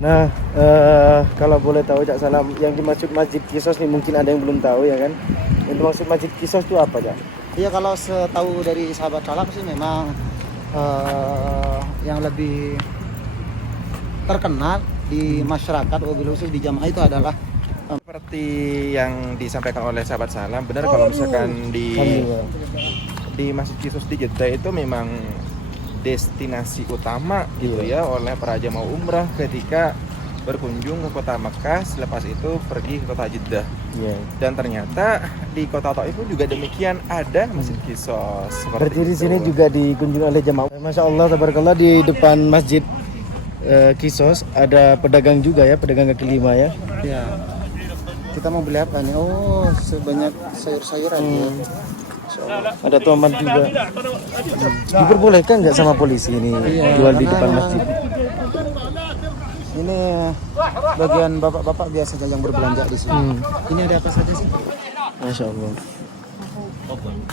Nah, kalau boleh tahu Cak Salam, yang dimaksud Masjid Kisos nih mungkin ada yang belum tahu ya kan? Yang dimaksud Masjid Kisos itu apa Cak? Iya, kalau setahu dari sahabat salam sih memang yang lebih terkenal di masyarakat, wabil khusus di jamaah itu adalah Seperti yang disampaikan oleh sahabat salam, benar kalau misalkan Alhamdulillah. di Masjid Kisos di Jeddah itu memang destinasi utama gitu ya oleh para jamaah umrah ketika berkunjung ke kota Mekah, selepas itu pergi ke kota Jeddah. Iya. Dan ternyata di kota Taif pun juga demikian, ada Masjid Kisos seperti Berarti di itu. sini juga dikunjungi oleh jamaah. Masya Allah, tabarakallah, di depan Masjid Kisos ada pedagang juga ya, pedagang kaki lima ya. ya kita mau beli apa nih? Oh, sebanyak sayur-sayuran ya. Ada tomat juga. Diperbolehkan nggak sama polisi ini jual di depan masjid? Ini bagian bapak-bapak biasanya yang berbelanja di sini. Ini ada apa saja sih? Masya Allah.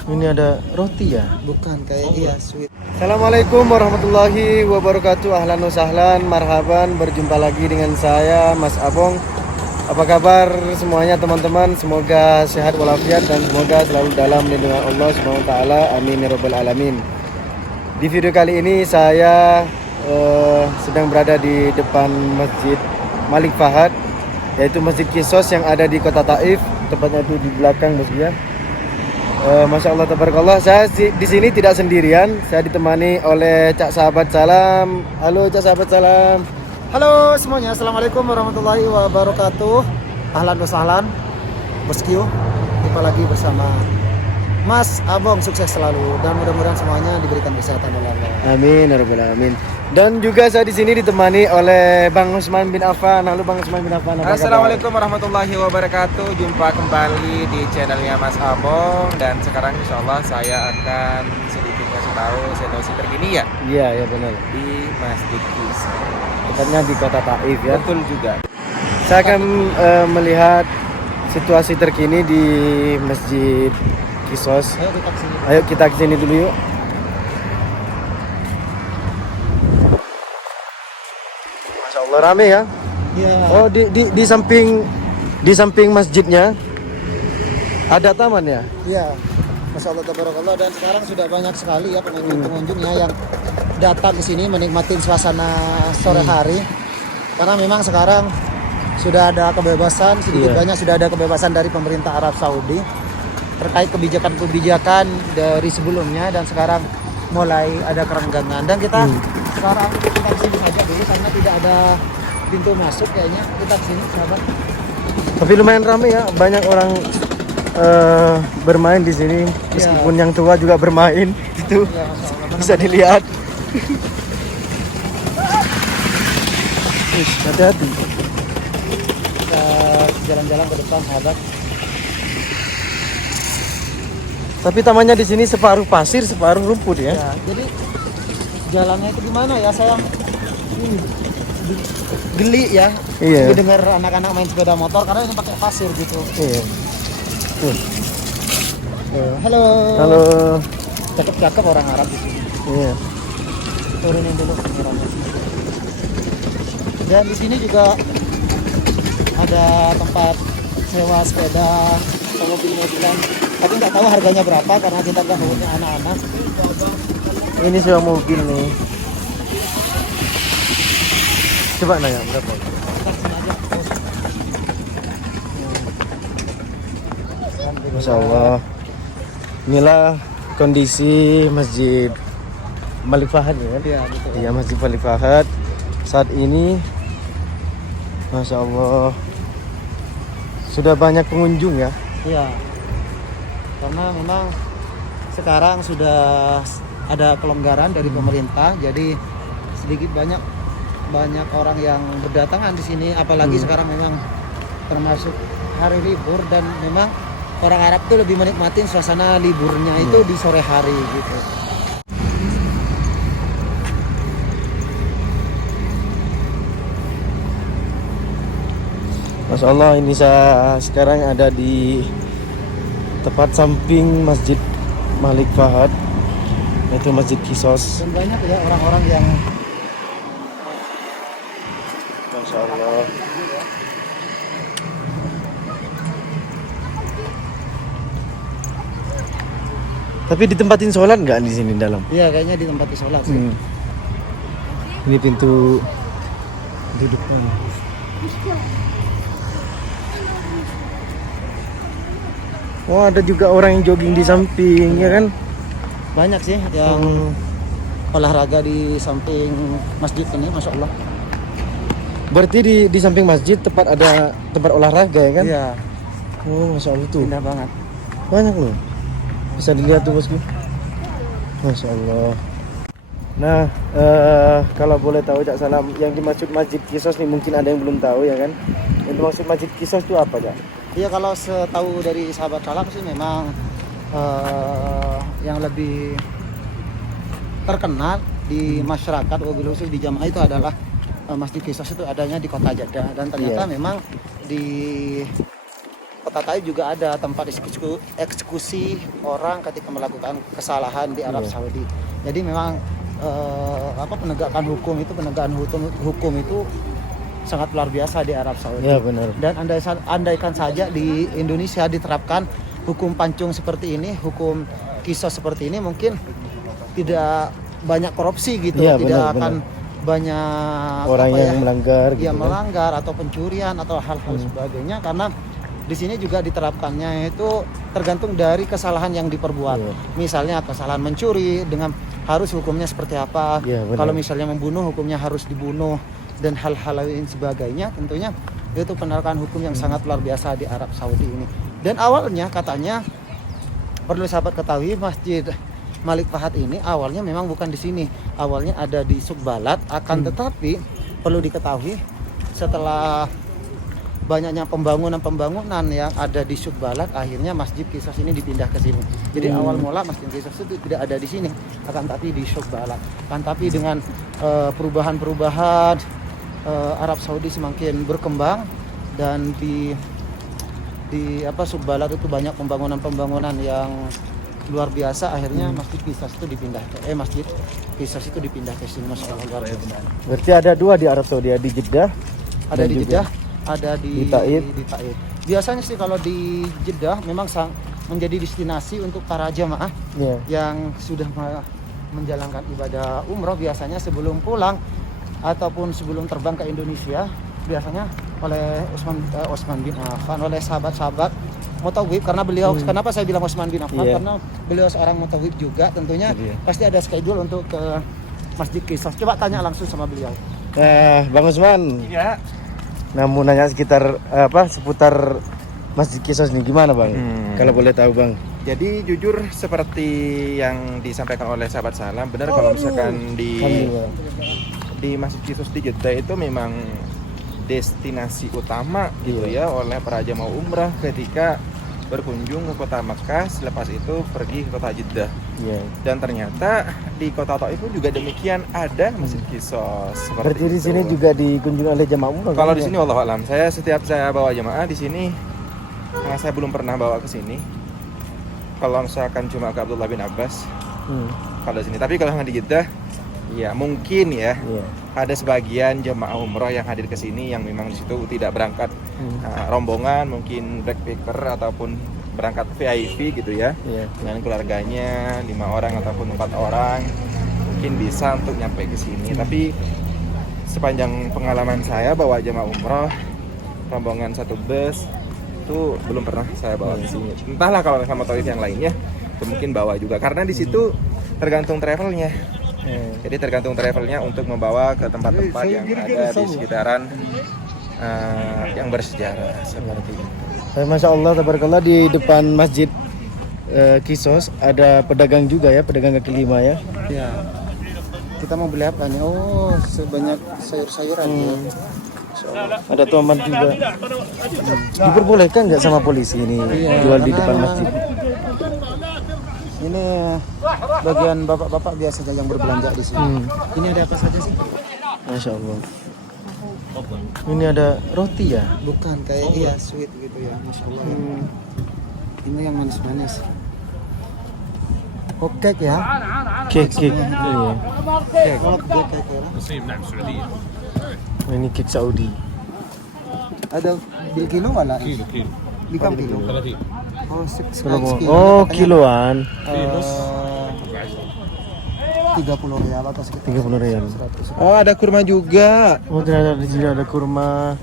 Ini ada roti ya? Bukan, kayak iya sweet. Assalamualaikum warahmatullahi wabarakatuh. Ahlan wa sahlan, marhaban. Berjumpa lagi dengan saya Mas Abong. Apa kabar semuanya teman-teman? Semoga sehat walafiat dan semoga selalu dalam lindungan Allah Subhanahu wa taala. Amin ya rabbal alamin. Di video kali ini saya sedang berada di depan Masjid Malik Fahad, yaitu Masjid Kisos yang ada di Kota Taif, tepatnya itu di belakang Masjid. Masya Allah tabarakallah, saya di sini tidak sendirian, saya ditemani oleh Cak Sahabat Salam. Halo Cak Sahabat Salam. Halo semuanya, assalamualaikum warahmatullahi wabarakatuh. Ahlan wa sahlan, bosku. Jumpa lagi bersama Mas Abong, sukses selalu dan mudah-mudahan semuanya diberikan kesehatan oleh Allah. Amin ya rabbal alamin. Dan juga saya di sini ditemani oleh Bang Usman bin Affan. Halo Bang Usman bin Affan. Apa kabar? Assalamualaikum warahmatullahi wabarakatuh. Jumpa kembali di channelnya Mas Abong. Dan sekarang insya Allah saya akan sedikit kasih tahu situasi terkini ya Iya, ya benar. di Masjid Kisos. Tepatnya di Kota Taif ya. Betul juga. Saya akan melihat situasi terkini di Masjid Kisos. Ayo kita kesini. Ayo kita ke sini dulu yuk. Masya Allah rame ya. Iya. Oh di samping masjidnya ada taman ya. Iya. Masya Allah tabarakallah, dan sekarang sudah banyak sekali ya pengunjung-pengunjungnya yang datang ke sini menikmati suasana sore hari. Karena memang sekarang sudah ada kebebasan, sedikit Iya. banyak sudah ada kebebasan dari pemerintah Arab Saudi terkait kebijakan-kebijakan dari sebelumnya, dan sekarang mulai ada kerenggangan. Dan kita sekarang kita kesini saja dulu karena tidak ada pintu masuk, kayaknya kita kesini sahabat. Tapi lumayan ramai ya, banyak orang bermain di sini. Meskipun yang tua juga bermain, itu Ya, Masya Allah. bisa dilihat. Hati-hati. Kita jalan-jalan ke depan sahabat. Tapi tamannya di sini separuh pasir, separuh rumput ya. Ya, jadi jalannya itu gimana ya, saya geli ya. Iya. Dengar anak-anak main sepeda motor karena ini pakai pasir gitu. Iya. Tuh. Halo. Halo. Cakep-cakep orang Arab di sini. Iya. Turunin dulu kameranya. Dan di sini juga ada tempat sewa sepeda atau mobil-mobilan. Tapi nggak tahu harganya berapa karena kita nggak punya anak-anak. Ini sewa mobil nih. Coba nanya berapa? Kita kesini aja. Masya Allah. Inilah kondisi Masjid Malik Fahad ya. Iya, gitu. Iya, Masjid Malik Fahad saat ini. Masya Allah. Sudah banyak pengunjung ya. Iya. Karena memang sekarang sudah ada kelonggaran dari pemerintah, jadi sedikit banyak orang yang berdatangan di sini, apalagi sekarang memang termasuk hari libur, dan memang orang Arab tuh lebih menikmati suasana liburnya itu di sore hari gitu. Masya Allah, ini saya sekarang ada di tepat samping Masjid Malik Fahad, yaitu Masjid Kisos. Dan banyak ya orang-orang yang Masya Allah. Tapi ditempatin sholat nggak di sini dalam? Iya, kayaknya di tempat sholat sih. Ini pintu duduknya. Oh, ada juga orang yang jogging di samping, ya kan? Banyak sih yang olahraga di samping masjid ini, Masya Allah. Berarti di samping masjid tepat ada tempat olahraga, ya kan? Iya, Oh, Masya Allah tuh. indah banget. Banyak loh. Bisa dilihat tuh, bosku. Masya Allah. Nah, kalau boleh tahu Cak Salam, yang dimaksud Masjid Qisas nih mungkin ada yang belum tahu, ya kan? Yang dimaksud Masjid Qisas itu apa, Cak? Iya, kalau setahu dari sahabat salam sih memang yang lebih terkenal di masyarakat, wabil khusus di jamaah itu adalah Masjid Qisas itu adanya di kota Jeddah, dan ternyata memang di kota Taif juga ada tempat eksekusi orang ketika melakukan kesalahan di Arab Saudi. Jadi memang penegakan hukum itu sangat luar biasa di Arab Saudi. Ya, benar. Dan andaikan saja di Indonesia diterapkan hukum pancung seperti ini, hukum Qisas seperti ini, mungkin tidak banyak korupsi gitu, Ya, tidak benar, akan banyak orang yang melanggar gitu, ya, kan? melanggar atau pencurian atau hal-hal sebagainya, karena di sini juga diterapkannya itu tergantung dari kesalahan yang diperbuat. Misalnya kesalahan mencuri dengan harus hukumnya seperti apa. Ya, benar. Kalau misalnya membunuh, hukumnya harus dibunuh, dan hal-hal lain sebagainya. Tentunya itu penegakan hukum yang sangat luar biasa di Arab Saudi ini. Dan awalnya katanya, perlu sahabat ketahui, Masjid Malik Fahad ini awalnya memang bukan di sini. Awalnya ada di Subbalat, akan tetapi perlu diketahui setelah banyaknya pembangunan yang ada di Subbalat, akhirnya Masjid Qisas ini dipindah ke sini. Jadi awal mula Masjid Qisas itu tidak ada di sini, akan tapi di Subbalat. Akan tapi dengan perubahan-perubahan Arab Saudi semakin berkembang, dan di Subbalat itu banyak pembangunan yang luar biasa, akhirnya Masjid Qisas itu dipindah ke Masjid Qisas itu dipindah ke sini. Masya Allah, luar biasa. Berarti ada dua di Arab Saudi, di Jeddah, Ada di Jeddah, ada di Taif. Biasanya sih kalau di Jeddah memang menjadi destinasi untuk para jamaah yang sudah menjalankan ibadah umroh, biasanya sebelum pulang ataupun sebelum terbang ke Indonesia, biasanya oleh Utsman bin Affan, oleh sahabat-sahabat mutawif, karena beliau, kenapa saya bilang Utsman bin Affan, karena beliau seorang mutawif juga, tentunya pasti ada schedule untuk ke Masjid Qisas. Coba tanya langsung sama beliau. Bang Utsman. Iya. Nah, mau nanya seputar Masjid Qisas nih, gimana Bang? Kalau boleh tahu Bang. Jadi jujur seperti yang disampaikan oleh sahabat salam, benar kalau misalkan di Masjid Qisas di Jeddah itu memang destinasi utama gitu ya oleh para jamaah umrah ketika berkunjung ke kota Makkah, selepas itu pergi ke kota Jeddah. Dan ternyata di kota Taif pun juga demikian, ada Masjid Qisas. Berarti di sini juga dikunjungi oleh jamaah umrah. Kalau di sini wallahu alam, setiap saya bawa jamaah di sini, karena saya belum pernah bawa ke sini. Kalau misalkan cuma ke Abdullah bin Abbas, kalau di sini. Tapi kalau di Jeddah, ya mungkin ada sebagian jemaah umroh yang hadir ke sini yang memang di situ tidak berangkat rombongan, mungkin backpacker ataupun berangkat VIP gitu ya, dengan keluarganya 5 orang ataupun 4 orang, mungkin bisa untuk nyampe ke sini. Tapi sepanjang pengalaman saya bawa jemaah umroh rombongan satu bus itu belum pernah saya bawa ke sini. Entahlah kalau sama Taif yang lainnya, itu mungkin bawa juga karena di situ tergantung travelnya. Jadi tergantung travelnya untuk membawa ke tempat-tempat yang ada di sekitaran yang bersejarah seperti itu. Masya Allah, tabarakallah, di depan Masjid Qisas ada pedagang juga ya, pedagang kaki lima ya. Ya, kita mau beli apa nih? Oh, sebanyak sayur-sayuran ya. Ada tomat juga. Diperbolehkan nggak sama polisi ini jual di depan masjid? Ini bagian bapak-bapak biasanya yang berbelanja di sini. Ini ada apa saja sih? Masya Allah. Ini ada roti ya? Bukan, kayak sweet gitu ya. Masya Allah. Ini yang manis-manis. Oh, cake ya? Cake. Kalau cake ya. Ini cake Saudi. Ada kilo wala? Bikang kilo. Oh, Oh, kiloan. 30 rial atau sekitar 30 rial. 100. Oh, ada kurma juga. Oh, ternyata di sini ada kurma.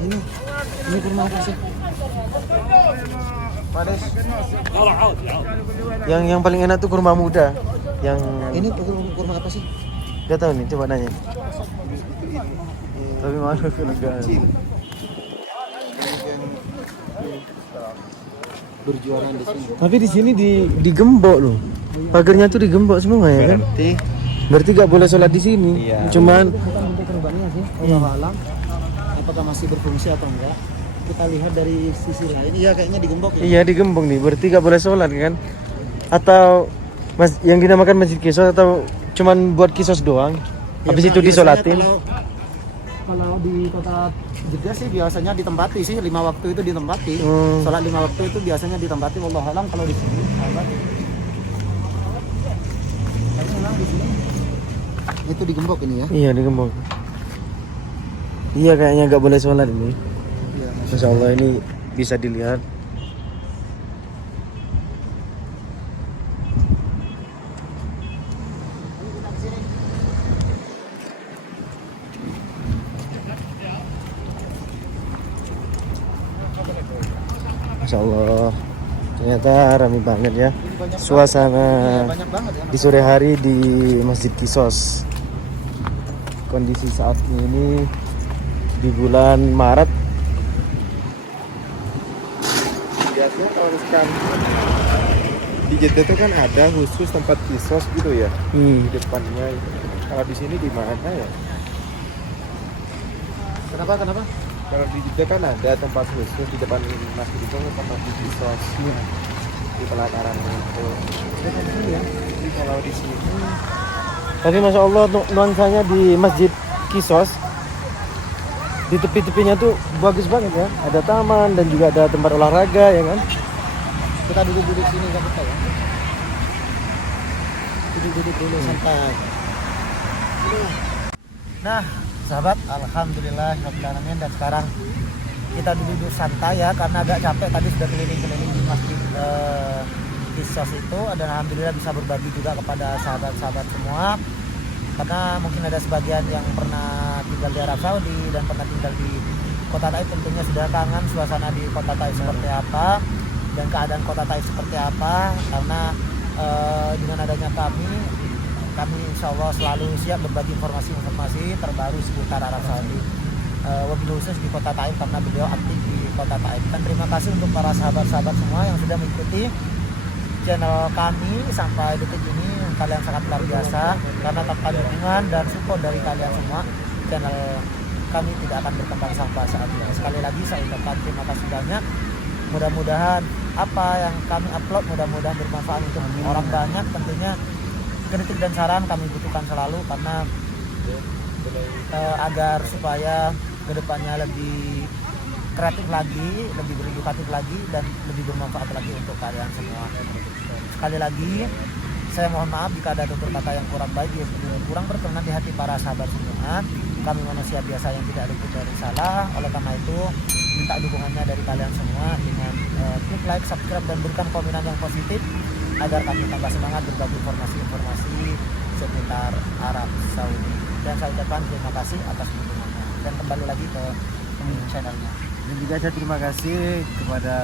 Ini kurma apa sih? Panas. Yang paling enak tuh kurma muda. Yang Ini kurma apa sih? Gak tahu nih, coba nanya. Tapi mana kenegaan. Berjualan di sini. Tapi di sini digembok loh. Pagarnya tuh digembok semua ya kan? Berarti gak boleh sholat di sini. Iya. Cuman Bukan untuk korbannya sih. Allah alam. Apakah masih berfungsi atau enggak? Kita lihat dari sisi lain. Iya, kayaknya digembok ya. iya digembok nih. Berarti gak boleh sholat kan? Atau yang dinamakan masjid kisos atau cuman buat kisos doang? Habis itu biasanya disolatin? Kalau di kota Jeddah sih biasanya ditempati sih 5 waktu itu ditempati. Sholat 5 waktu itu biasanya ditempati. Wallahu alam. Kalau di sini sahabat. Tapi memang di sini itu digembok ini ya. Iya digembok. Iya kayaknya gak boleh sholat ini. Iya, Masya Allah ini bisa dilihat. Masya Allah, ternyata ramai banget ya suasana banyak banget ya. di sore hari di Masjid Kisos. Kondisi saat ini di bulan Maret. Biasanya kalau misalkan di Jeddah itu kan ada khusus tempat kisos gitu ya di depannya. Kalau di sini di mana ya? Kenapa? Kalau di Jeddah kan ada tempat khusus di depan masjid itu tempat kisos. Iya. Di pelataran itu. Jadi kalau di sini Tapi Masya Allah nuansanya di Masjid Kisos di tepi-tepinya tuh bagus banget ya. Ada taman dan juga ada tempat olahraga ya kan. Kita duduk-duduk sini kan kita ya. Duduk-duduk dulu santai. Nah, sahabat, alhamdulillah rabbil alamin, dan sekarang kita duduk santai ya karena agak capek tadi sudah keliling-keliling di masjid Kisos itu, dan alhamdulillah bisa berbagi juga kepada sahabat-sahabat semua. Karena mungkin ada sebagian yang pernah tinggal di Arab Saudi dan pernah tinggal di Kota Taif, tentunya sudah kangen suasana di Kota Taif seperti apa dan keadaan Kota Taif seperti apa. Karena dengan adanya kami insya Allah selalu siap berbagi informasi terbaru seputar Arab Saudi, wabil khusus di Kota Taif karena beliau aktif di Kota Taif. Dan terima kasih untuk para sahabat-sahabat semua yang sudah mengikuti channel kami sampai detik ini. Kalian sangat luar biasa, karena tanpa dukungan dan support dari kalian semua, channel kami tidak akan berkembang sampai saat ini. Sekali lagi saya ucapkan terima kasih banyak. Mudah-mudahan apa yang kami upload mudah-mudahan bermanfaat untuk orang banyak. Tentunya kritik dan saran kami butuhkan selalu, karena agar supaya kedepannya lebih kreatif lagi, lebih beredukatif lagi, dan lebih bermanfaat lagi untuk kalian semua. Sekali lagi saya mohon maaf jika ada tutur kata yang kurang baik, kurang berkenan di hati para sahabat semua. Kami manusia biasa yang tidak luput dari salah. Oleh karena itu minta dukungannya dari kalian semua dengan klik like, subscribe, dan berikan komentar yang positif agar kami tambah semangat berbagi informasi-informasi seputar Arab Saudi. Dan saya ucapkan terima kasih atas dukungannya, dan kembali lagi ke channelnya. Dan juga saya terima kasih kepada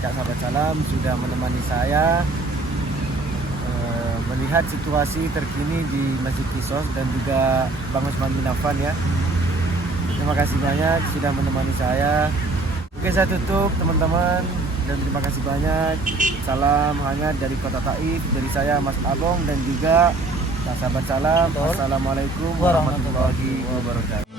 Cak Sahabat Salam sudah menemani saya melihat situasi terkini di Masjid Kisos dan juga Bang Usman bin Affan ya. Terima kasih banyak sudah menemani saya. Oke, saya tutup teman-teman, dan terima kasih banyak. Salam hangat dari Kota Taif, dari saya Mas Abong dan juga Cak Sahabat Salam. Assalamualaikum warahmatullahi wabarakatuh.